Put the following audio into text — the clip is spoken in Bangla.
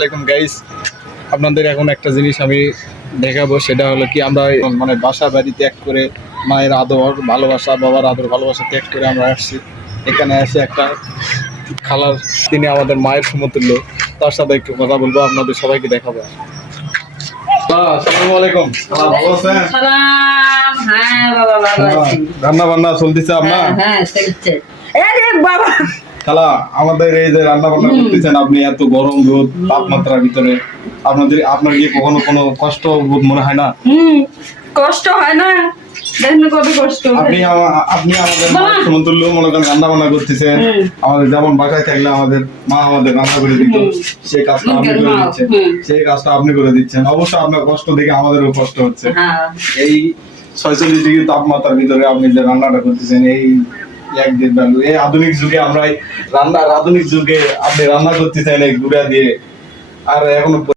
আলাইকুম গাইস। আপনাদের এখন একটা জিনিস আমি দেখাবো, সেটা হলো কি আমরা মানে বাসা বাড়ি ত্যাগ করে মায়ের আদর ভালোবাসা, বাবার আদর ভালোবাসা ত্যাগ করে আমরা আসছি এখানে। এসে একটা খালার, তিনি আমাদের মায়ের সমতুল্য, তার সাথে একটু কথা বলবো, আপনাদের সবাইকে দেখাবো। আসসালামু আলাইকুম। ভালো আছেন? সালাম। হ্যাঁ বাবা, ভালো আছি। রান্না বান্না চলতেছে আপনার? হ্যাঁ চলছে। আরে বাবা, খালা, আমাদের এই যে রান্না বান্না করতেছেন আপনি, এত গরম রোদ তাপমাত্রার ভিতরে আপনার কি কখনো কোনো কষ্ট বোধ মনে হয় না? কষ্ট হয় না, দেখুন কত কষ্ট। আপনি আমাদের মায়ের সমতুল্য, মনে করেন রান্না বান্না করতেছেন। আমাদের যেমন বাসায় থাকলে আমাদের মা আমাদের রান্না করে দিত, সেই কাজটা আপনি করে দিচ্ছেন। অবশ্য আপনার কষ্ট দেখে আমাদেরও কষ্ট হচ্ছে। এই 46 ডিগ্রি তাপমাত্রার ভিতরে আপনি যে রান্নাটা করতেছেন, এই একদিন এই আধুনিক যুগে আধুনিক যুগে আপনি রান্না করতেছেন এই গুঁড়া দিয়ে, আর এখনো